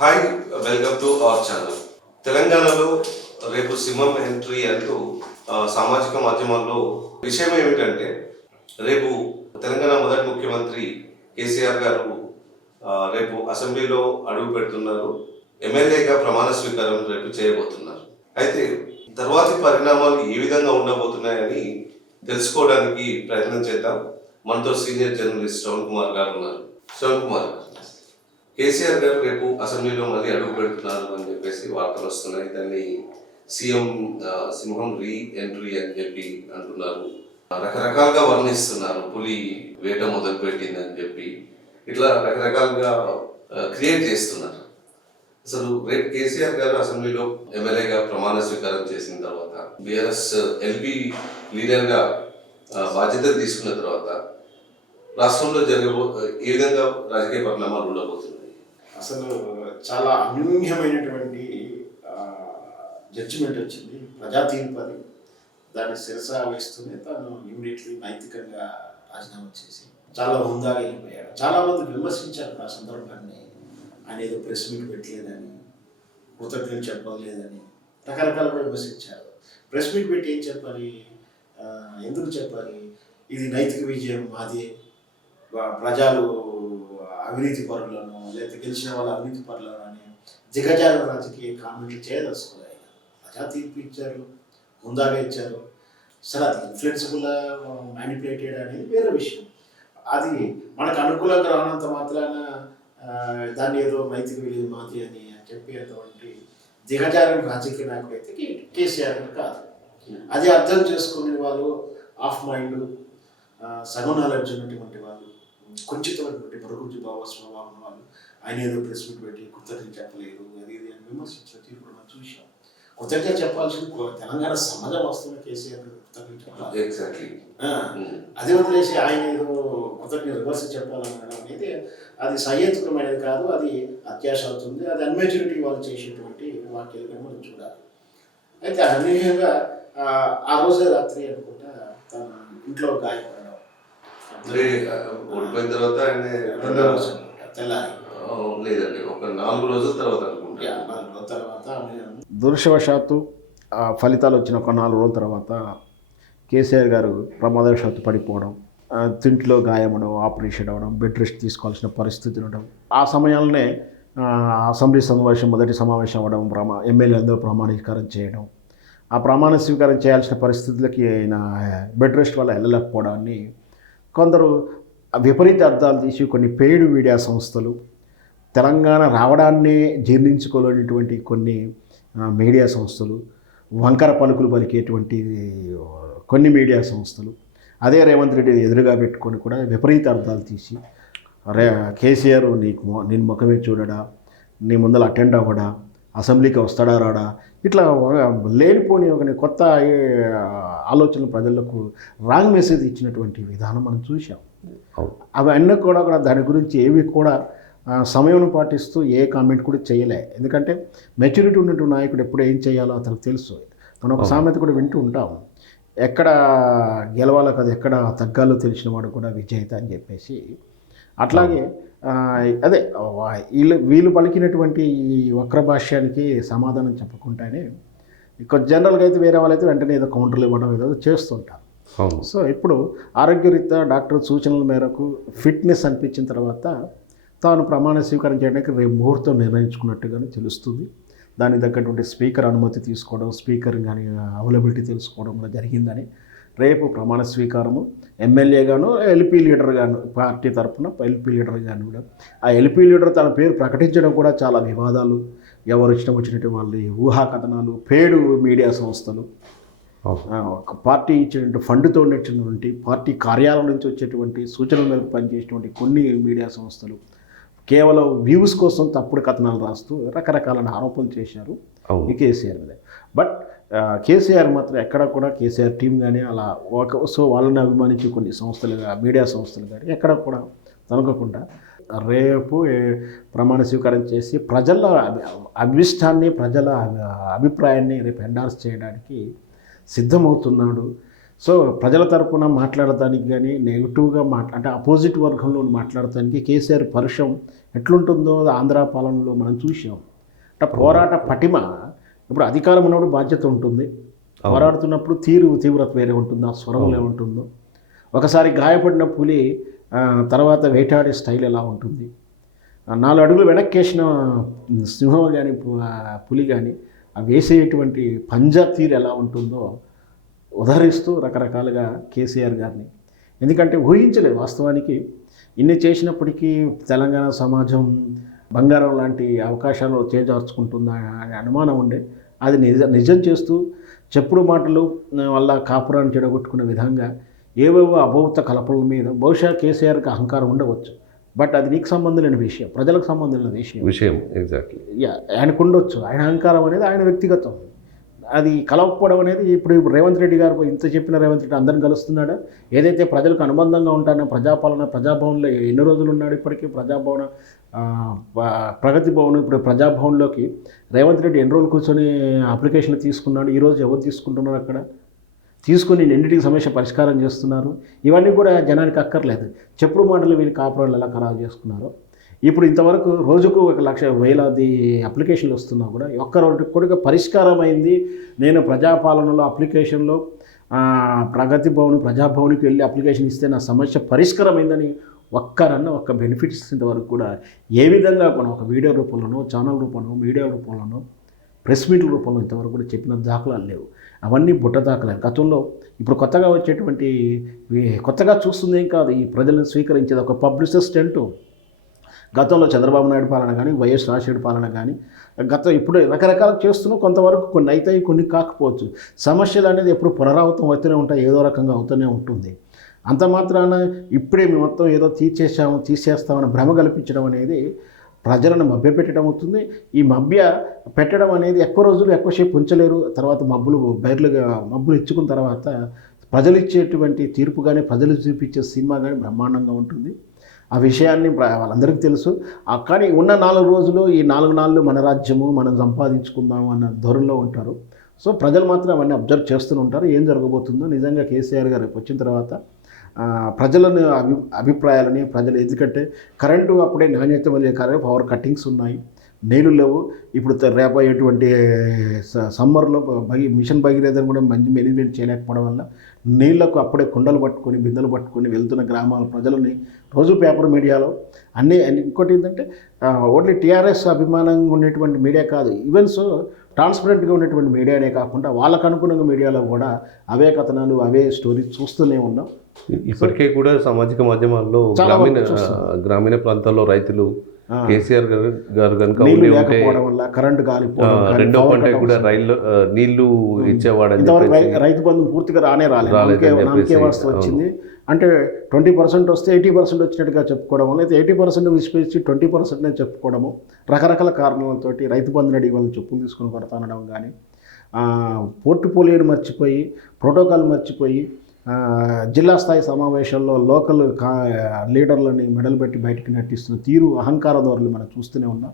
Hi, welcome to our channel. తెలంగాణలో రేపు సింహం ఎంట్రీ అంటూ సామాజిక మాధ్యమాల్లో విషయం ఏమిటంటే, రేపు తెలంగాణ మొదటి ముఖ్యమంత్రి కేసీఆర్ గారు రేపు అసెంబ్లీలో అడుగు పెడుతున్నారు. ఎమ్మెల్యేగా ప్రమాణ స్వీకారం రేపు చేయబోతున్నారు. అయితే తర్వాతి పరిణామాలు ఏ విధంగా ఉండబోతున్నాయని తెలుసుకోవడానికి ప్రయత్నం చేద్దాం. మనతో సీనియర్ జర్నలిస్ట్ శ్రవణ్ కుమార్ గారు ఉన్నారు. శ్రవణ్ కుమార్ గారు, కేసీఆర్ గారు రేపు అసెంబ్లీలో మళ్ళీ అడుగు పెడుతున్నారు అని చెప్పేసి వార్తలు వస్తున్నాయి. దాన్ని సీఎం సింహం రీ ఎంట్రీ అని చెప్పి అంటున్నారు. రకరకాలుగా వర్ణిస్తున్నారు. పులి వేట మొదలు పెట్టింది అని చెప్పి ఇట్లా రకరకాలుగా క్రియేట్ చేస్తున్నారు. అసలు రేపు కేసీఆర్ గారు అసెంబ్లీలో ఎమ్మెల్యేగా ప్రమాణ స్వీకారం చేసిన తర్వాత, బీఆర్ఎస్ ఎల్పీ లీడర్గా బాధ్యతలు తీసుకున్న తర్వాత రాష్ట్రంలో ఏ విధంగా రాజకీయ పరిణామాలు ఉండబోతున్నాయి? అసలు చాలా అనూహ్యమైనటువంటి జడ్జిమెంట్ వచ్చింది. ప్రజా తీర్పు అది. దాన్ని శిరస వహిస్తూనే తాను ఇమీడియట్లీ నైతికంగా రాజీనామా చేసి చాలా హుందాగా వెళ్ళిపోయాడు. చాలామంది విమర్శించారు ఆ సందర్భాన్ని. ఆయన ఏదో ప్రెస్ మీట్ పెట్టలేదని, కృతజ్ఞతలు చెప్పలేదని రకరకాలుగా విమర్శించారు. ప్రెస్ మీట్ పెట్టి ఏం చెప్పాలి, ఎందుకు చెప్పాలి? ఇది నైతిక విజయం మాదే, ప్రజలు అవినీతి పరులను లేదా గెలిచిన వాళ్ళ అవినీతి పరులను అని దిగజారు రాజకీయ కామెంట్లు చేయదలుచుకోవాలి. ప్రజా తీర్పు ఇచ్చారు, హుందాగా ఇచ్చారు. సరే, అది ఇన్ఫ్లెన్సిబుల్ మ్యానిపులేటెడ్ అనేది వేరే విషయం. అది మనకు అనుకూలంగా రానంత మాత్రాన దాన్ని ఏదో నైతిక విలువ మాది అని చెప్పేటువంటి దిగజారిన రాజకీయ నాయకుడు అయితే కేసీఆర్ కాదు. అది అర్థం చేసుకునే వాళ్ళు, ఆఫ్ మైండ్, సగం నాలెడ్జ్ ఉన్నటువంటి వాళ్ళు, కొంచెమైనటువంటి మరుగుజ్జు భావస్వభావం ఉన్న వాళ్ళు ఆయన ఏదో ప్రెస్ మీట్ పెట్టి కృతజ్ఞత చెప్పలేదు అది ఇది అని విమర్శించిన తీరు మనం చూసాం. కృతజ్ఞత చెప్పాల్సింది తెలంగాణ సమాజ వాస్తవంగా కేసీఆర్ కృతజ్ఞత చెప్పాలి. అదే వదిలేసి ఆయన ఏదో కృతజ్ఞత విమర్శ చెప్పాలనడం అనేది అది సహేతుకమైనది కాదు. అది అత్యాశ అవుతుంది. అది అన్మెచ్యూరిటీ వాళ్ళు చేసేటువంటి వాక్యాలుగా మనం చూడాలి. అయితే అనూహ్యంగా ఆ రోజే రాత్రి అనుకుంటా తన ఇంట్లో గాయపడడం, ఓడిపోయిన తర్వాత తెల్లారి లేదండి, ఒక 4 రోజుల తర్వాత దురదృష్టవశాత్తు ఫలితాలు వచ్చిన ఒక 4 రోజుల తర్వాత కేసీఆర్ గారు ప్రమాదవశాత్తు పడిపోవడం, తింట్లో గాయమడం, ఆపరేషన్ అవ్వడం, బెడ్ రెస్ట్ తీసుకోవాల్సిన పరిస్థితి ఉండడం, ఆ సమయాలనే అసెంబ్లీ సమావేశం మొదటి సమావేశం అవ్వడం, ఎమ్మెల్యేలందరూ ప్రమాణ స్వీకారం చేయడం, ఆ ప్రమాణ స్వీకారం చేయాల్సిన పరిస్థితులకి ఆయన బెడ్ రెస్ట్ వల్ల వెళ్ళలేకపోవడాన్ని కొందరు విపరీత అర్థాలు తీసి కొన్ని పెయిడ్ మీడియా సంస్థలు, తెలంగాణ రావడాన్ని జీర్ణించుకోలేనటువంటి కొన్ని మీడియా సంస్థలు, వంకర పలుకులు పలికేటువంటి కొన్ని మీడియా సంస్థలు, అదే రేవంత్ రెడ్డి ఎదురుగా పెట్టుకొని కూడా విపరీత అర్థాలు తీసి కేసీఆర్ నేను ముఖమే చూడడా, నీ ముందర అటెండ్ అవ్వడా, అసెంబ్లీకి వస్తాడా రాడా, ఇట్లా లేనిపోని ఒక కొత్త ఆలోచనలు ప్రజలకు రాంగ్ మెసేజ్ ఇచ్చినటువంటి విధానం మనం చూసాం. అవన్నీ కూడా దాని గురించి ఏవి కూడా సమయం పాటిస్తూ ఏ కామెంట్ కూడా చేయలే. ఎందుకంటే మెచ్యూరిటీ ఉన్నటువంటి నాయకుడు ఎప్పుడు ఏం చేయాలో అతనికి తెలుసు. మనం ఒక సామెత కూడా వింటూ ఉంటాం, ఎక్కడ గెలవాలో కదా ఎక్కడ తగ్గాలో తెలిసిన వాడు కూడా విజేత అని చెప్పేసి. అట్లాగే అదే వీళ్ళు పలికినటువంటి ఈ వక్ర భాష్యానికి సమాధానం చెప్పకుండానే జనరల్గా అయితే వేరే వాళ్ళైతే వెంటనే ఏదో కౌంటర్లు ఇవ్వడం ఏదో చేస్తుంటారు. సో ఇప్పుడు ఆరోగ్యరీత్యా డాక్టర్ సూచనల మేరకు ఫిట్నెస్ అనిపించిన తర్వాత తాను ప్రమాణ స్వీకారం చేయడానికి రేపు ముహూర్తం నిర్ణయించుకున్నట్టుగానే తెలుస్తుంది. దానికి తగ్గటువంటి స్పీకర్ అనుమతి తీసుకోవడం, స్పీకర్ కానీ అవైలబిలిటీ తెలుసుకోవడం కూడా జరిగిందని రేపు ప్రమాణ స్వీకారము ఎమ్మెల్యేగాను ఎల్పీ లీడర్గాను, పార్టీ తరఫున ఎల్పీ లీడర్గాను కూడా ఆ ఎల్పీ లీడర్ తన పేరు ప్రకటించడం కూడా చాలా వివాదాలు, ఎవరు ఇష్టం వచ్చినట్టు వాళ్ళు ఊహాకథనాలు, పేడు మీడియా సంస్థలు, పార్టీ ఇచ్చినటువంటి ఫండ్తో ఉన్నటువంటి పార్టీ కార్యాలయం నుంచి వచ్చేటువంటి సూచనల మేరకు పనిచేసేటువంటి కొన్ని మీడియా సంస్థలు కేవలం వ్యూస్ కోసం తప్పుడు కథనాలు రాస్తూ రకరకాల ఆరోపణలు చేశారు ఈ కేసీఆర్ మీద. బట్ కేసీఆర్ మాత్రం ఎక్కడ కూడా కేసీఆర్ టీం కానీ అలా సో వాళ్ళని అభిమానించి కొన్ని సంస్థలు మీడియా సంస్థలు కానీ ఎక్కడ కూడా తనకకుండా రేపు ప్రమాణ స్వీకారం చేసి ప్రజల అభిష్టాన్ని, ప్రజల అభిప్రాయాన్ని రేపు ఎండార్స్ చేయడానికి సిద్ధమవుతున్నాడు. సో ప్రజల తరపున మాట్లాడటానికి కానీ నెగిటివ్గా అంటే అపోజిట్ వర్గంలో మాట్లాడటానికి కేసీఆర్ పరుషం ఎట్లుంటుందో ఆంధ్ర పాలనలో మనం చూసాం. అంటే పోరాట పటిమ ఇప్పుడు అధికారం ఉన్నప్పుడు బాధ్యత ఉంటుంది, పోరాడుతున్నప్పుడు తీవ్రత వేరే ఉంటుంది, ఆ స్వరం ఎలా ఉంటుందో, ఒకసారి గాయపడిన పులి తర్వాత వేటాడే స్టైల్ ఎలా ఉంటుంది, 4 అడుగులు వెనక్కేసిన సింహం కానీ పులి కానీ ఆ వేసేటువంటి పంజా తీరు ఎలా ఉంటుందో ఉదహరిస్తూ రకరకాలుగా కేసీఆర్ గారిని, ఎందుకంటే ఊహించలేదు వాస్తవానికి ఇన్ని చేసినప్పటికీ తెలంగాణ సమాజం బంగారం లాంటి అవకాశాలు చేజార్చుకుంటుందా అనే అనుమానం ఉండే, అది నిజం చేస్తూ చెప్పుడు మాటలు వల్ల కాపురాన్ని చెడగొట్టుకునే విధంగా ఏవేవో అభౌత కలపల మీద బహుశా కేసీఆర్కి అహంకారం ఉండవచ్చు, బట్ అది నీకు సంబంధం లేని విషయం, ప్రజలకు సంబంధం లేని విషయం. ఎగ్జాక్ట్లీ ఆయనకు ఉండొచ్చు, ఆయన అహంకారం అనేది ఆయన వ్యక్తిగతం, అది కలవకపోవడం అనేది ఇప్పుడు రేవంత్ రెడ్డి గారు ఇంత చెప్పిన రేవంత్ రెడ్డి అందరిని కలుస్తున్నాడా, ఏదైతే ప్రజలకు అనుబంధంగా ఉంటానో ప్రజాభవన్లో ఎన్ని రోజులు ఉన్నాడు, ఇప్పటికీ ప్రజాభవన ప్రగతి భవన్ ఇప్పుడు ప్రజాభవన్లోకి రేవంత్ రెడ్డి ఎన్ని రోజులు కూర్చొని అప్లికేషన్లు తీసుకున్నాడు, ఈరోజు ఎవరు తీసుకుంటున్నారు, అక్కడ తీసుకుని ఎన్నిటికి సమస్య పరిష్కారం చేస్తున్నారు, ఇవన్నీ కూడా జనానికి అక్కర్లేదు. చెప్పుడు మాటలు వీళ్ళు కాపురాలు ఎలా ఖరాబు చేసుకున్నారో, ఇప్పుడు ఇంతవరకు రోజుకు 1,00,000 వేలాది అప్లికేషన్లు వస్తున్నా కూడా ఒక్క రోజుకి కూడా పరిష్కారం అయింది. నేను ప్రజాపాలనలో అప్లికేషన్లో ప్రజాభవన్కి వెళ్ళి అప్లికేషన్ ఇస్తే నా సమస్య పరిష్కారం అయిందని ఒక్క బెనిఫిట్స్ ఇంతవరకు కూడా ఏ విధంగా కూడా ఒక వీడియో రూపంలోనో, ఛానల్ రూపంలో, మీడియా రూపంలోనో, ప్రెస్ మీట్ల రూపంలో ఇంతవరకు కూడా చెప్పిన దాఖలాలు లేవు. అవన్నీ బుట్ట దాఖలాలు. గతంలో ఇప్పుడు కొత్తగా వచ్చేటువంటి కొత్తగా చూస్తుంది ఏం కాదు, ఈ ప్రజలను స్వీకరించేది ఒక పబ్లిసిటీ స్టంట్. గతంలో చంద్రబాబు నాయుడు పాలన కానీ, వైఎస్ రాజశేఖర్ పాలన కానీ, ఇప్పుడు రకరకాలు చేస్తున్నాం. కొంతవరకు కొన్ని అవుతాయి, కొన్ని కాకపోవచ్చు. సమస్యలు అనేది ఎప్పుడు పునరావృతం అవుతూనే ఉంటాయి, ఏదో రకంగా అవుతూనే ఉంటుంది. అంత మాత్రాన ఇప్పుడే మేము మొత్తం ఏదో తీసేస్తామని భ్రమ కల్పించడం అనేది ప్రజలను మభ్యపెట్టడం అవుతుంది. ఈ మభ్య పెట్టడం అనేది ఎక్కువసేపు ఉంచలేరు. తర్వాత మబ్బులు ఇచ్చుకున్న తర్వాత ప్రజలు ఇచ్చేటువంటి తీర్పు కానీ, ప్రజలు చూపించే సినిమా కానీ బ్రహ్మాండంగా ఉంటుంది. ఆ విషయాన్ని వాళ్ళందరికీ తెలుసు. కానీ ఉన్న 4 రోజులు ఈ 4 నాళ్ళు మన రాజ్యము, మనం సంపాదించుకుందాం అన్న ధోరణిలో ఉంటారు. సో ప్రజలు మాత్రం అవన్నీ అబ్జర్వ్ చేస్తూ ఉంటారు. ఏం జరగబోతుందో నిజంగా కేసీఆర్ గారు వచ్చిన తర్వాత ప్రజలను అభిప్రాయాలని ఎందుకంటే కరెంటు అప్పుడే నాణ్యత వల్లే కరెంట్ పవర్ కట్టింగ్స్ ఉన్నాయి, నీళ్ళు లేవు. ఇప్పుడు రేపయ్యేటువంటి సమ్మర్లో మిషన్ భగీరథను కూడా మంచి మేనేజ్మెంట్ చేయలేకపోవడం వల్ల నీళ్లకు అప్పుడే కుండలు పట్టుకొని, బిందెలు పట్టుకొని వెళ్తున్న గ్రామాల ప్రజలని రోజు పేపర్ మీడియాలో ఇంకోటి ఏంటంటే ఓన్లీ టీఆర్ఎస్ అభిమానంగా ఉండేటువంటి మీడియా కాదు, ఈవెన్స్ ట్రాన్స్పరెంట్గా ఉన్నటువంటి మీడియానే కాకుండా వాళ్ళకు అనుగుణంగా మీడియాలో కూడా అవే కథనాలు, అవే స్టోరీస్ చూస్తూనే ఉన్నాం. ఇప్పటికే కూడా సామాజిక మాధ్యమాల్లో గ్రామీణ ప్రాంతాల్లో రైతులు కేసీఆర్ గారు కనుక కరెంటు కాలిపోవడం, రెండో పంట కూడా నీళ్లు ఇచ్చేవాడని రైతు బంధు పూర్తిగా రాలేదు, నామకే వాస్తు వచ్చింది. అంటే 20% వస్తే 80% వచ్చినట్టుగా చెప్పుకోవడం, లేదా 80% విసిపేసి 20% చెప్పుకోవడము, రకరకాల కారణాలతో రైతు బంధుని అడిగి వాళ్ళని చెప్పులు తీసుకొని కొడతానడం కానీ, పోర్ట్ఫోలియోని మర్చిపోయి, ప్రోటోకాల్ మర్చిపోయి, జిల్లా స్థాయి సమావేశాల్లో లోకల్ లీడర్లని మెడలు పెట్టి బయటికి నటిస్తున్న తీరు, అహంకార ధోరణులు మనం చూస్తూనే ఉన్నాం.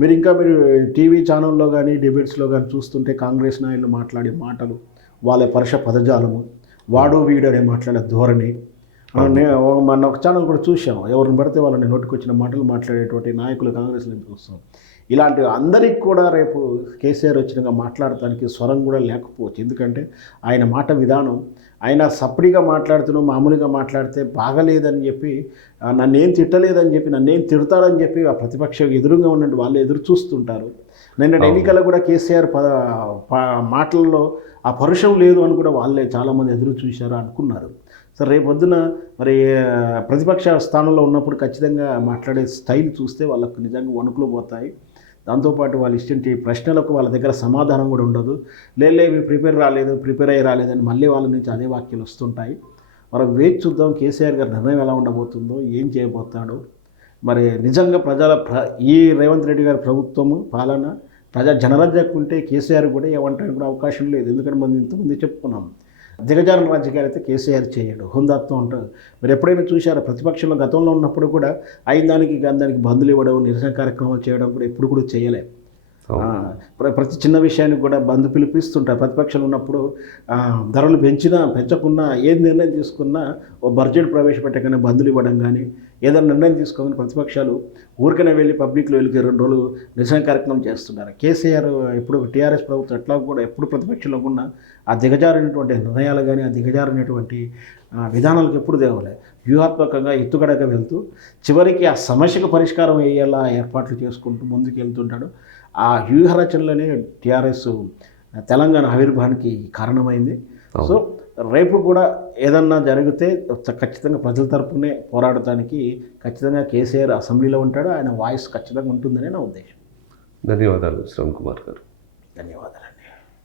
మీరు టీవీ ఛానల్లో కానీ, డిబేట్స్లో కానీ చూస్తుంటే కాంగ్రెస్ నాయకులు మాట్లాడే మాటలు, వాళ్ళ పరుష పదజాలము, వాడు వీడు అనే మాట్లాడే ధోరణి. మన ఒక ఛానల్ కూడా చూసాం, ఎవరిని పడితే వాళ్ళని నోటికొచ్చిన మాటలు మాట్లాడేటువంటి నాయకులు కాంగ్రెస్లో చూస్తాం. ఇలాంటి అందరికి కూడా రేపు కేసీఆర్ వచ్చినాక మాట్లాడటానికి స్వరం కూడా లేకపోవచ్చు. ఎందుకంటే ఆయన మాట విధానం, ఆయన సప్పడిగా మాట్లాడుతున్నాం, మామూలుగా మాట్లాడితే బాగలేదని చెప్పి, నన్నేం తిట్టలేదని చెప్పి, నన్నేం తిడతాడని చెప్పి ఆ ప్రతిపక్షం ఎదురుగా ఉన్నట్టు వాళ్ళు ఎదురు చూస్తుంటారు. నిన్న ఎన్నికల్లో కూడా కేసీఆర్ మాటల్లో ఆ పరుషం లేదు అని కూడా వాళ్ళే చాలామంది ఎదురు చూశారు అనుకున్నారు. సరే రేపొద్దున మరి ప్రతిపక్ష స్థానంలో ఉన్నప్పుడు ఖచ్చితంగా మాట్లాడే స్టైల్ చూస్తే వాళ్ళకు నిజంగా వణుకులు పోతాయి. దాంతోపాటు వాళ్ళు ఇచ్చిన ప్రశ్నలకు వాళ్ళ దగ్గర సమాధానం కూడా ఉండదు. మీరు ప్రిపేర్ అయ్యి రాలేదని మళ్ళీ వాళ్ళ నుంచి అదే వాక్యాలు వస్తుంటాయి. మనం వేచి చూద్దాం కేసీఆర్ గారి నిర్ణయం ఎలా ఉండబోతుందో, ఏం చేయబోతాడో. మరి నిజంగా ఈ రేవంత్ రెడ్డి గారి ప్రభుత్వము పాలన జనరాజ్యానికి ఉంటే కేసీఆర్ కూడా ఏమంటానికి కూడా అవకాశం లేదు. ఎందుకంటే మనం ఇంతకుముందు చెప్పుకున్నాం, దిగజారుల రాజకీయాలు అయితే కేసీఆర్ చేయడు, హుందాత్వం ఉంటారు. మీరు ఎప్పుడైనా చూశారా, ప్రతిపక్షంలో గతంలో ఉన్నప్పుడు కూడా దానికి బంధులు ఇవ్వడం, నిరసన కార్యక్రమాలు చేయడం కూడా ఎప్పుడు కూడా చేయలే. ప్రతి చిన్న విషయానికి కూడా బంధు పిలిపిస్తుంటారు. ప్రతిపక్షాలు ఉన్నప్పుడు ధరలు పెంచకున్నా ఏది నిర్ణయం తీసుకున్నా ఓ బడ్జెట్ ప్రవేశపెట్టగానే బంధులు ఇవ్వడం కానీ ఏదైనా నిర్ణయం తీసుకోగానే ప్రతిపక్షాలు ఊరికనే వెళ్ళి పబ్లిక్లో వెళ్ళి 2 రోజులు నిరసన కార్యక్రమం చేస్తున్నారు. కేసీఆర్ ఇప్పుడు టీఆర్ఎస్ ప్రభుత్వం ఎట్లా కూడా ఎప్పుడు ప్రతిపక్షంలో ఉన్న ఆ దిగజారినటువంటి నిర్ణయాలు కానీ ఆ దిగజారినటువంటి విధానాలకు ఎప్పుడు దేవలే వ్యూహాత్మకంగా ఎత్తుగడగా వెళ్తూ చివరికి ఆ సమస్యకు పరిష్కారం అయ్యేలా ఏర్పాట్లు చేసుకుంటూ ముందుకు వెళ్తుంటాడు. ఆ వ్యూహ రచనలోనే టీఆర్ఎస్ తెలంగాణ ఆవిర్భావానికి కారణమైంది. సో రేపు కూడా ఏదన్నా జరిగితే ఖచ్చితంగా ప్రజల తరపునే పోరాడటానికి ఖచ్చితంగా కేసీఆర్ అసెంబ్లీలో ఉంటాడు. ఆయన వాయిస్ ఖచ్చితంగా ఉంటుందనే నా ఉద్దేశం. ధన్యవాదాలు శ్రవణ్ కుమార్ గారు. ధన్యవాదాలు.